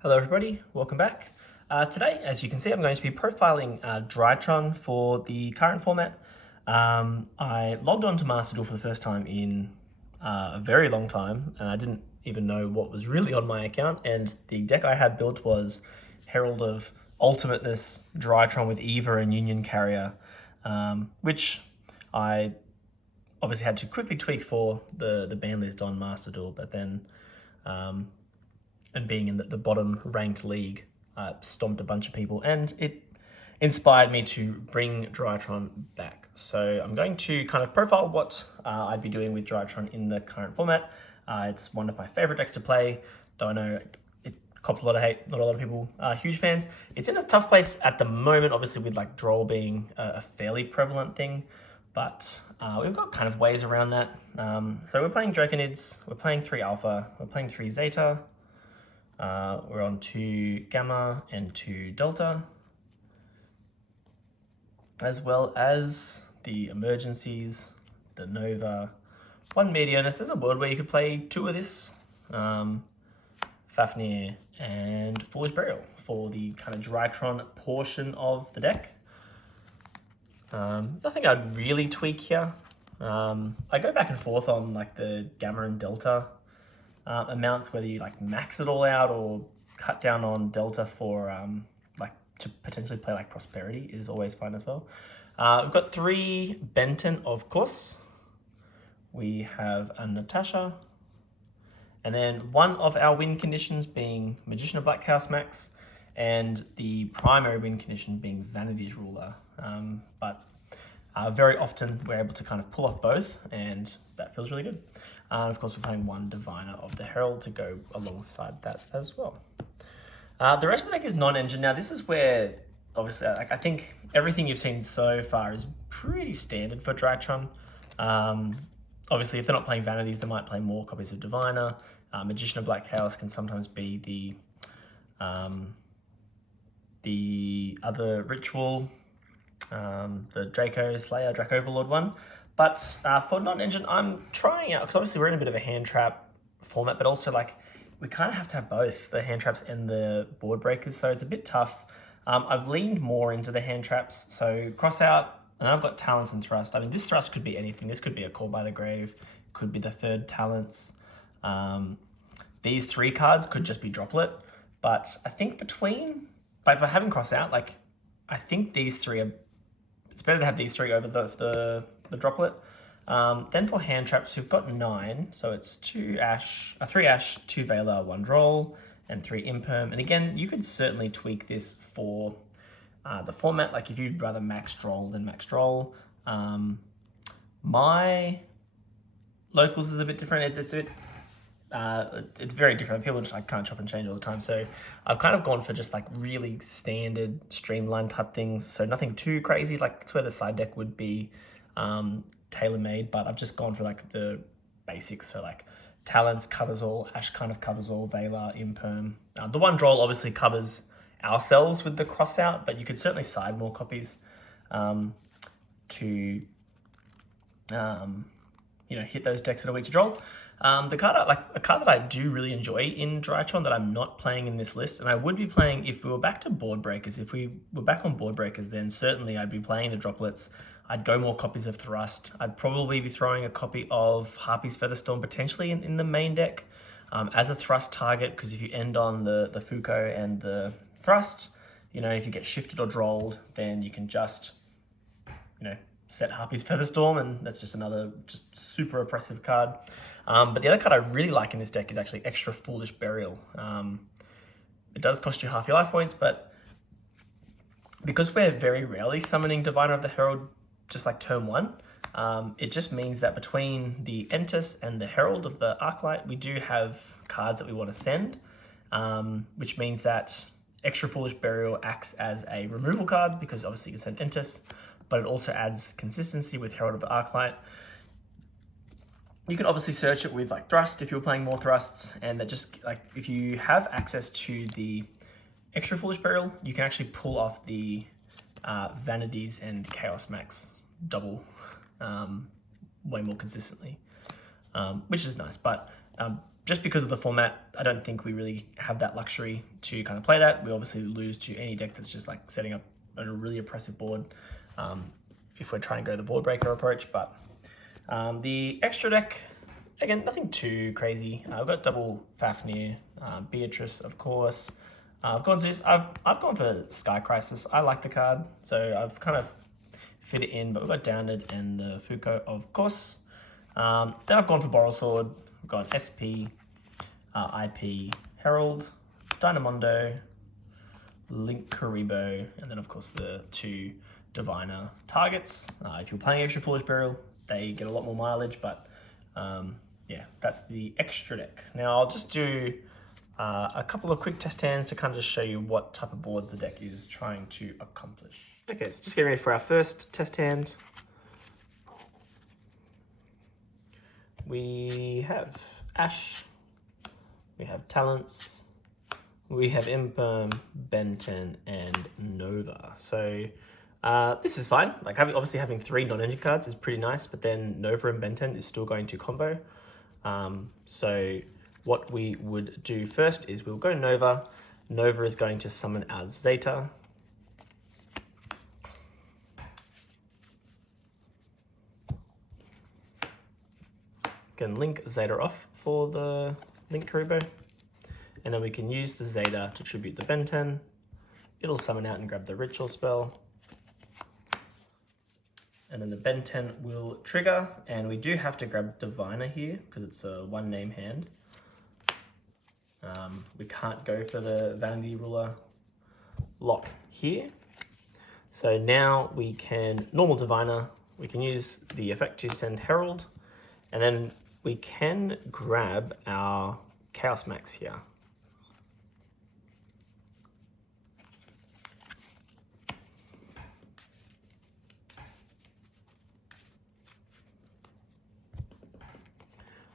Hello everybody, welcome back. Today, as you can see, I'm going to be profiling Drytron for the current format. I logged on to Master Duel for the first time in a very long time, and I didn't even know what was really on my account, and the deck I had built was Herald of Ultimateness, Drytron with Eva and Union Carrier, which I obviously had to quickly tweak for the ban list on Master Duel, but then and being in the bottom ranked league, stomped a bunch of people, and it inspired me to bring Drytron back. So I'm going to kind of profile what I'd be doing with Drytron in the current format. It's one of my favorite decks to play, though I know it cops a lot of hate. Not a lot of people are huge fans. It's in a tough place at the moment, obviously with like Droll being a fairly prevalent thing, but we've got kind of ways around that. So we're playing Draconids, we're playing 3 Alpha, we're playing 3 Zeta, we're on 2 Gamma and 2 Delta, as well as the Emergencies, the Nova, 1 Meteornus. There's a world where you could play 2 of this, Fafnir and Foolish Burial for the kind of Drytron portion of the deck. Nothing I'd really tweak here. I go back and forth on like the Gamma and Delta amounts, whether you like max it all out or cut down on Delta for like to potentially play like Prosperity is always fun as well. We've got 3 Benton, of course. We have a Natasha, and then one of our win conditions being Magician of Black Chaos Max, and the primary win condition being Vanity's Ruler. But very often we're able to kind of pull off both, and that feels really good. Of course, we're playing 1 Diviner of the Herald to go alongside that as well. The rest of the deck is non-engine. Now, this is where, obviously, like, I think everything you've seen so far is pretty standard for Drytron. Obviously, if they're not playing Vanities, they might play more copies of Diviner. Magician of Black Chaos can sometimes be the other ritual, the Draco Slayer, Draco Overlord one. But for non-engine, I'm trying out, because obviously we're in a bit of a hand trap format, but also like we kind of have to have both the hand traps and the board breakers, so it's a bit tough. I've leaned more into the hand traps, so cross out, and I've got Talents and Thrust. I mean, this Thrust could be anything. This could be a Call by the Grave, could be the 3rd Talents. These 3 cards could just be Droplet, but I think by having cross out, like I think these 3 are, it's better to have these 3 over the Droplet. Then for hand traps, we've got 9, so it's 3 Ash, 2 Veiler, 1 Droll, and 3 Imperm. And again, you could certainly tweak this for the format, like if you'd rather max Droll than max Droll. My locals is a bit different. It's very different. People just like kind of chop and change all the time. So I've kind of gone for just like really standard streamlined type things. So nothing too crazy. Like it's where the side deck would be tailor-made, but I've just gone for like the basics. So like Talents covers all, Ash kind of covers all, Veiler, Imperm. The 1 Droll obviously covers ourselves with the cross out, but you could certainly side more copies to hit those decks that are weak to Droll. A card that I do really enjoy in Drytron that I'm not playing in this list, and I would be playing if we were back to Board Breakers. If we were back on Board Breakers, then certainly I'd be playing the Droplets. I'd go more copies of Thrust. I'd probably be throwing a copy of Harpy's Featherstorm potentially in the main deck as a Thrust target, because if you end on the Fuko and the Thrust, if you get shifted or drolled, then you can just, set Harpy's Featherstorm, and that's just another super oppressive card. But the other card I really like in this deck is actually Extra Foolish Burial. It does cost you half your life points, but because we're very rarely summoning Diviner of the Herald just like turn 1, it just means that between the Entus and the Herald of the Arclight, we do have cards that we want to send, which means that Extra Foolish Burial acts as a removal card, because obviously you can send Entus, but it also adds consistency with Herald of the Arclight. You can obviously search it with like Thrust if you're playing more Thrusts, and that just like if you have access to the Extra Foolish Burial, you can actually pull off the Vanities and Chaos Max double way more consistently, which is nice. But just because of the format, I don't think we really have that luxury to kind of play that. We obviously lose to any deck that's just like setting up a really oppressive board if we're trying to go the board breaker approach. But the extra deck, again, nothing too crazy. I've got double Fafnir, Beatrice, of course. I've gone for Sky Crisis. I like the card, so I've kind of fit it in. But we've got Downed and the Foucault, of course. Then I've gone for Boral Sword. We've got SP, IP, Herald, Dynamondo, Link Karibo, and then of course the 2 Diviner targets. If you're playing extra Foolish Burial, they get a lot more mileage, but yeah, that's the extra deck. Now I'll just do a couple of quick test hands to kind of just show you what type of board the deck is trying to accomplish. Okay, so just getting ready for our first test hand. We have Ash, we have Talents, we have Imperm, Benton, and Nova. So this is fine. Like obviously having 3 non-engine cards is pretty nice, but then Nova and Benton is still going to combo. So what we would do first is we'll go Nova. Nova is going to summon our Zeta. Can link Zeta off for the Link Karibo, and then we can use the Zeta to tribute the Benton. It'll summon out and grab the Ritual spell, and then the Benton will trigger, and we do have to grab Diviner here because it's a 1-name hand. We can't go for the Vanity Ruler lock here. So now we can normal Diviner, we can use the effect to send Herald, and then we can grab our Chaos Max here.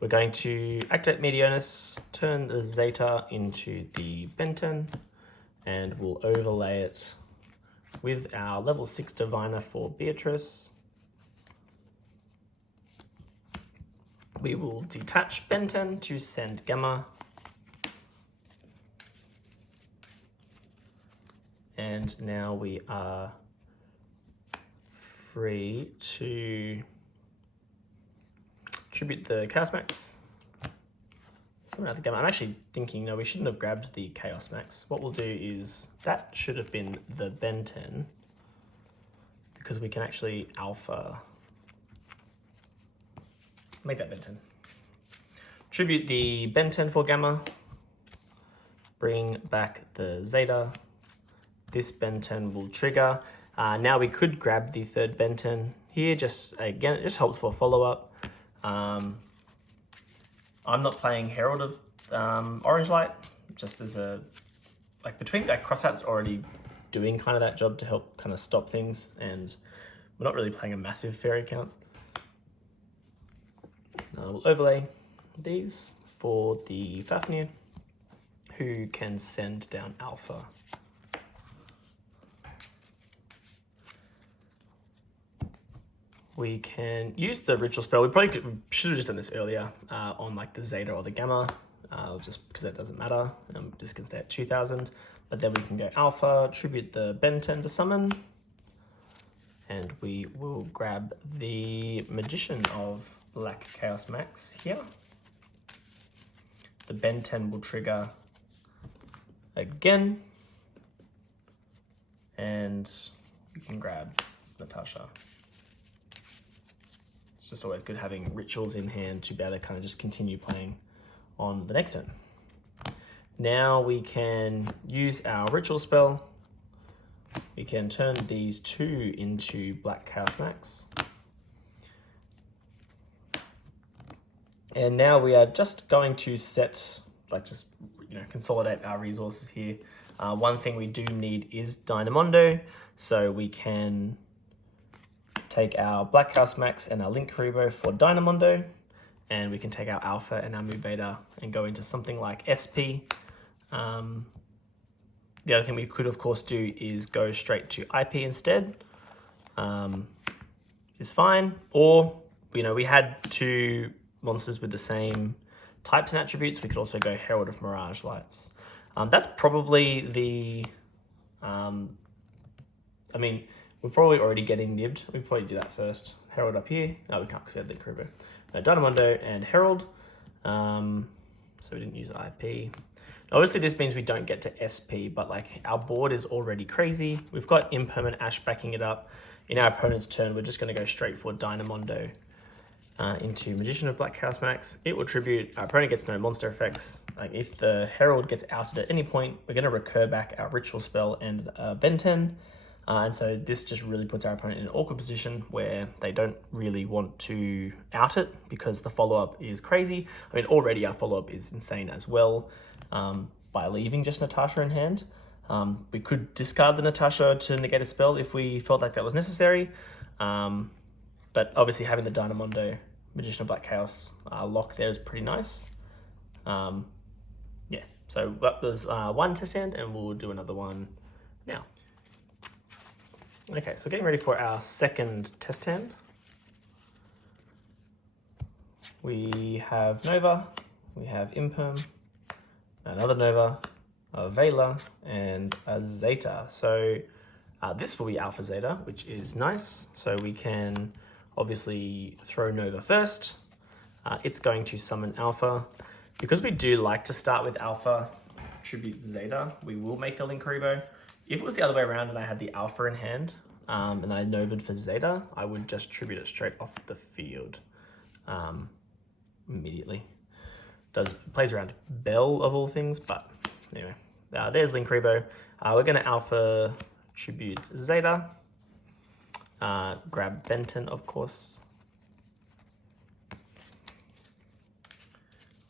We're going to activate Meteorus, turn the Zeta into the Benton, and we'll overlay it with our level 6 Diviner for Beatrice. We will detach Benton to send Gamma. And now we are free to tribute the Chaos Max. Summon out the Gamma. I'm actually thinking, no, we shouldn't have grabbed the Chaos Max. What we'll do is, that should have been the Benton, because we can actually alpha. Make that Benton. Tribute the Benton for Gamma. Bring back the Zeta. This Benton will trigger. Now we could grab the 3rd Benton here. Again, it just helps for follow-up. I'm not playing Herald of Orange Light, just as a, like between like Crosshat's already doing kind of that job to help kind of stop things, and we're not really playing a massive fairy count. We'll overlay these for the Fafnir, who can send down Alpha. We can use the Ritual spell. We should have just done this earlier on like the Zeta or the Gamma, just because that doesn't matter. This can stay at 2000, but then we can go Alpha, tribute the Benton to summon, and we will grab the Magician of Black Chaos Max here. The Benton will trigger again, and we can grab Natasha. It's just always good having rituals in hand to be able to kind of just continue playing on the next turn. Now we can use our ritual spell. We can turn these 2 into Black Chaos Max. And now we are just going to set, consolidate our resources here. One thing we do need is Dynamondo, so we can take our Black Chaos Max and our Link Karibo for Dynamondo, and we can take our Alpha and our Mu Beta and go into something like SP. The other thing we could, of course, do is go straight to IP instead. Is fine. Or, we had 2 monsters with the same types and attributes, we could also go Herald of Mirage Lights. That's probably the, I mean, we're probably already getting nibbed. We probably do that first. Herald up here. No, we can't because we had the Krubo. No, Dynamondo and Herald. So we didn't use IP. Obviously, this means we don't get to SP, but like our board is already crazy. We've got Impermanent Ash backing it up. In our opponent's turn, we're just going to go straight for Dynamondo into Magician of Black Chaos Max. It will tribute. Our opponent gets no monster effects. Like if the Herald gets outed at any point, we're going to recur back our Ritual Spell and Benten. And so this just really puts our opponent in an awkward position where they don't really want to out it because the follow-up is crazy. I mean, already our follow-up is insane as well by leaving just Natasha in hand. We could discard the Natasha to negate a spell if we felt like that was necessary. But obviously having the Dynamondo Magician of Black Chaos lock there is pretty nice. Yeah, so that was one test hand and we'll do another one now. Okay, so we're getting ready for our second test hand. We have Nova, we have Imperm, another Nova, a Vela, and a Zeta. So this will be Alpha Zeta, which is nice. So we can obviously throw Nova first. It's going to summon Alpha. Because we do like to start with Alpha, tribute Zeta, we will make the Linkuriboh. If it was the other way around and I had the Alpha in hand, and I Nova'd for Zeta, I would just tribute it straight off the field immediately. Plays around Bell of all things, but anyway. There's Linkuriboh. We're going to Alpha tribute Zeta. Grab Benten, of course.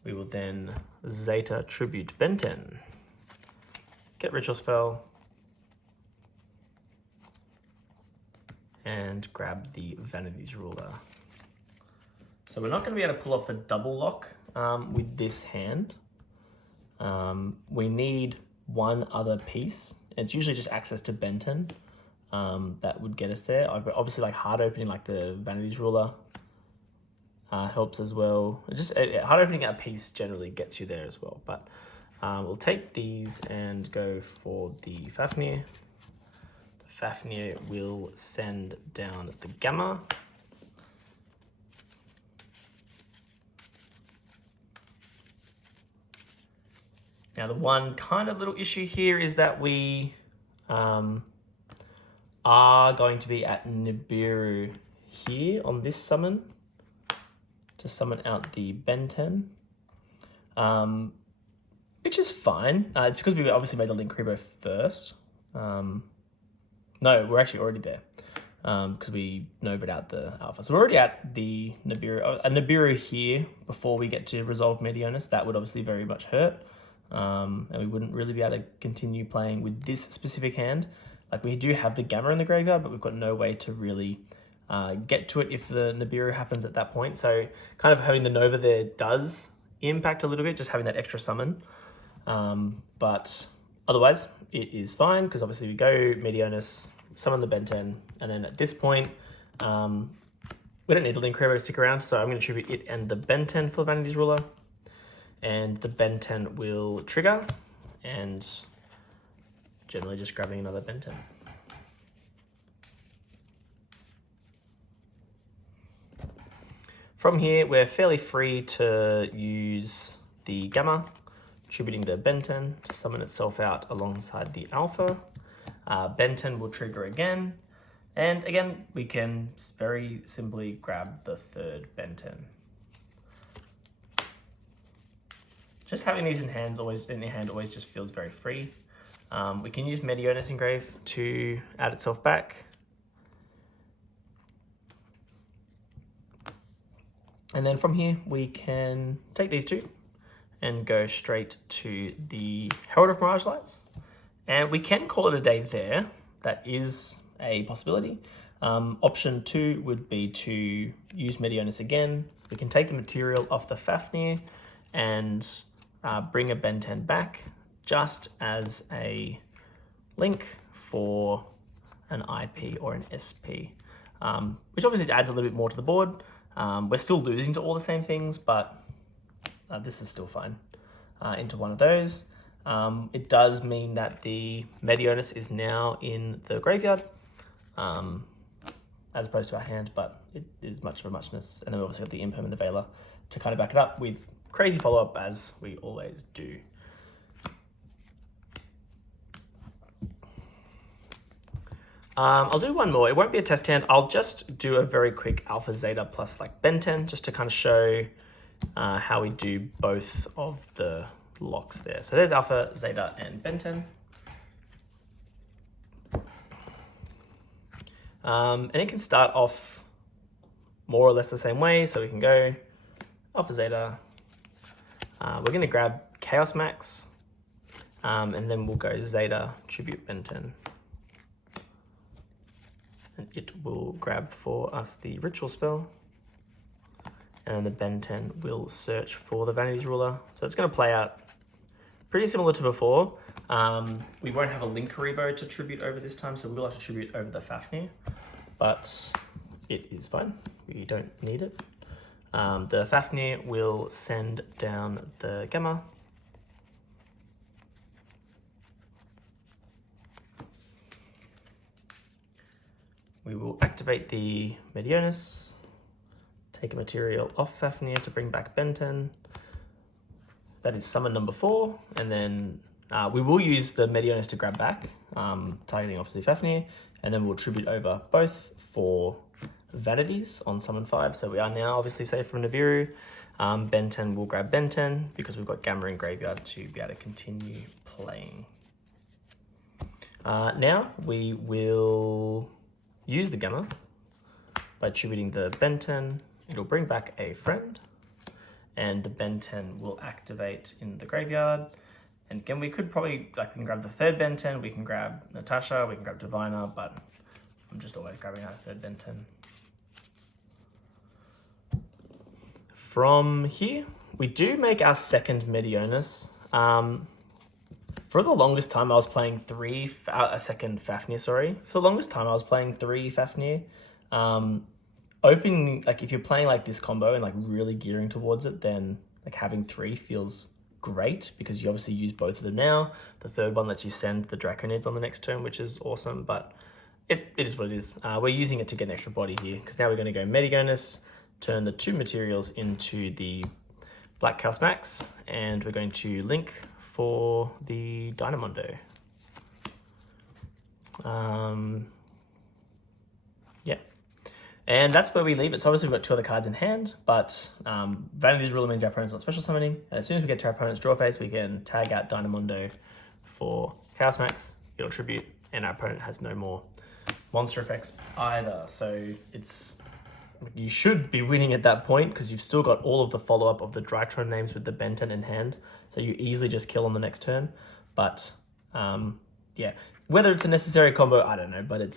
We will then Zeta tribute Benten. Get Ritual Spell. And grab the Vanity's Ruler. So we're not going to be able to pull off a double lock with this hand. We need one other piece. It's usually just access to Benten that would get us there. Obviously, like hard opening, like the Vanity's Ruler helps as well. Hard opening a piece generally gets you there as well. But we'll take these and go for the Fafnir. Fafnir will send down the Gamma. Now the one kind of little issue here is that we are going to be at Nibiru here on this summon to summon out the Benten, which is fine. It's because we obviously made the Linkuriboh first. No, we're actually already there because we Nova'd out the Alpha. So we're already at the Nibiru. A Nibiru here before we get to resolve Medionis, that would obviously very much hurt. And we wouldn't really be able to continue playing with this specific hand. Like we do have the Gamma in the graveyard, but we've got no way to really get to it if the Nibiru happens at that point. So kind of having the Nova there does impact a little bit, just having that extra summon. But otherwise, it is fine because obviously we go Medionis, summon the Benten, and then at this point, we don't need the Linkuriboh to stick around, so I'm going to tribute it and the Benten for Vanity's Ruler. And the Benten will trigger, and generally just grabbing another Benten. From here, we're fairly free to use the Gamma, tributing the Benten to summon itself out alongside the Alpha. Benten will trigger again, and again, we can very simply grab the third Benten. Just having these in your hand always just feels very free. We can use Medionis Engrave to add itself back. And then from here, we can take these two and go straight to the Herald of Mirage Lights. And we can call it a day there. That is a possibility. Option 2 would be to use Medionis again. We can take the material off the Fafnir and bring a Benten back just as a link for an IP or an SP, which obviously adds a little bit more to the board. We're still losing to all the same things, but this is still fine, into one of those. It does mean that the Medionis is now in the graveyard, as opposed to our hand, but it is much of a muchness. And then we obviously got the Impermanent Veiler to kind of back it up with crazy follow-up, as we always do. I'll do one more. It won't be a test hand. I'll just do a very quick Alpha Zeta plus like Ben 10, just to kind of show how we do both of the locks there. So there's Alpha, Zeta, and Ben 10. And it can start off more or less the same way. So we can go Alpha Zeta. We're going to grab Chaos Max, and then we'll go Zeta, Tribute Ben 10. And it will grab for us the Ritual spell. And then the Ben 10 will search for the Vanity's Ruler. So it's going to play out pretty similar to before. We won't have a Linkaribo to tribute over this time, so we will have to tribute over the Fafnir. But it is fine. We don't need it. The Fafnir will send down the Gamma. We will activate the Medionis, take a material off Fafnir to bring back Ben 10. That is summon number 4, and then we will use the Medionis to grab back, targeting obviously Fafnir, and then we'll tribute over both for Vanities on summon 5. So we are now obviously safe from Nibiru. Ben 10 will grab Ben 10 because we've got Gamma in graveyard to be able to continue playing. Now we will use the Gamma by tributing the Ben 10. It'll bring back a friend, and the Ben 10 will activate in the graveyard. And again, we could probably, we can grab the third Ben 10, we can grab Natasha, we can grab Diviner, but I'm just always grabbing our third Ben 10. From here, we do make our second Medionis. For the longest time, I was playing a second Fafnir, sorry. For the longest time, I was playing 3 Fafnir. Opening, if you're playing like this combo and really gearing towards it, then having 3 feels great because you obviously use both of them now. The third one lets you send the Draconids on the next turn, which is awesome, but it is what it is. We're using it to get an extra body here because now we're going to go Medionis, turn the 2 materials into the Black Chaos Max, and we're going to link for the Dynamondo. Yeah. And that's where we leave it. So obviously we've got 2 other cards in hand, but Vanity's Ruler means our opponent's not special summoning. And as soon as we get to our opponent's draw phase, we can tag out Dynamondo for Chaos Max, it'll tribute, and our opponent has no more monster effects either. So you should be winning at that point because you've still got all of the follow-up of the Drytron names with the Ben 10 in hand. So you easily just kill on the next turn. But yeah, whether it's a necessary combo, I don't know, but it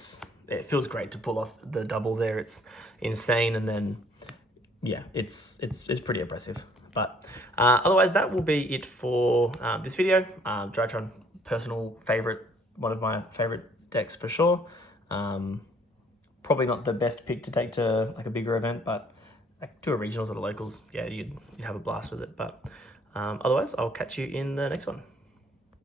feels great to pull off the double there. It's insane, and then yeah, it's pretty impressive. But otherwise, that will be it for this video. Drytron, personal favorite, one of my favorite decks for sure. Probably not the best pick to take to a bigger event, but to a regionals or the locals, yeah, you'd have a blast with it. But otherwise, I'll catch you in the next one.